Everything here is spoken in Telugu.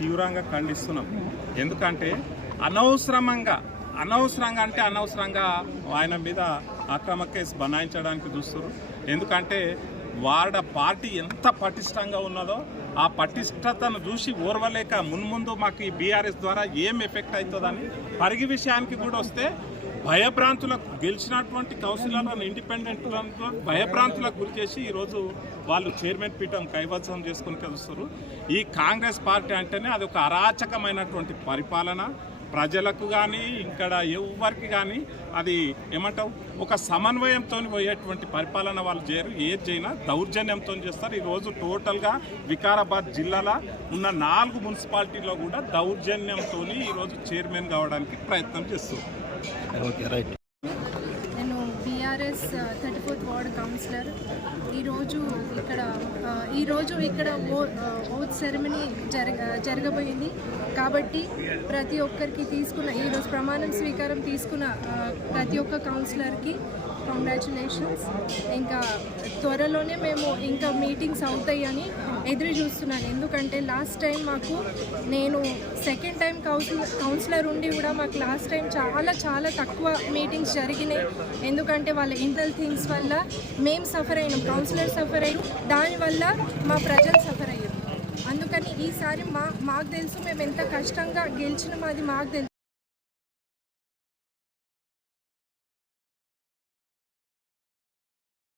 తీవ్రంగా ఖండిస్తున్నాం. ఎందుకంటే అనవసరంగా ఆయన మీద అక్రమ కేసు బనాయించడానికి చూస్తారు. ఎందుకంటే వాడ పార్టీ ఎంత పటిష్టంగా ఉన్నదో ఆ పటిష్టతను చూసి ఓర్వలేక మున్ముందు మాకు ఈ బీఆర్ఎస్ ద్వారా ఏం ఎఫెక్ట్ అవుతుందని పరిగి విషయానికి కూడా వస్తే భయభ్రాంతులకు గెలిచినటువంటి కౌన్సిలర్లను ఇండిపెండెంట్లను భయభ్రాంతులకు గురి చేసి ఈరోజు వాళ్ళు చైర్మన్ పీఠం కైవసం చేసుకుని కలుస్తారు. ఈ కాంగ్రెస్ పార్టీ అంటేనే అది ఒక అరాచకమైనటువంటి పరిపాలన. ప్రజలకు కానీ ఇక్కడ ఎవరికి కానీ అది ఏమంటావు ఒక సమన్వయంతో పోయేటువంటి పరిపాలన వాళ్ళు చేయరు. ఏది చేయనా దౌర్జన్యంతో చేస్తారు. ఈరోజు టోటల్గా వికారాబాద్ జిల్లాలో ఉన్న 4 మున్సిపాలిటీలో కూడా దౌర్జన్యంతో ఈరోజు చైర్మన్ కావడానికి ప్రయత్నం చేస్తారు. Okay right. నేను బీఆర్ఎస్ 34th వార్డ్ కౌన్సిలర్. ఈరోజు ఇక్కడ ఓత్ సెరమనీ జరగబోయింది కాబట్టి ప్రతి ఒక్కరికి ఈరోజు ప్రమాణం స్వీకారం తీసుకున్న ప్రతి ఒక్క కౌన్సిలర్కి కంగ్రాచులేషన్స్. ఇంకా త్వరలోనే మేము ఇంకా మీటింగ్స్ అవుతాయని ఎదురు చూస్తున్నాను. ఎందుకంటే లాస్ట్ టైం నేను సెకండ్ టైం కౌన్సిలర్ ఉండి కూడా మాకు లాస్ట్ టైం చాలా తక్కువ మీటింగ్స్ జరిగినాయి. ఎందుకంటే వాళ్ళ ఇంటర్నల్ థింగ్స్ వల్ల మేము సఫర్ అయినాం, కౌన్సిలర్ సఫర్ అయ్యాం, దానివల్ల మా ప్రజలు సఫర్ అయ్యారు. అందుకని ఈసారి మాకు తెలుసు మేము ఎంత కష్టంగా గెలిచినాం, అది మాకు తెలుసు.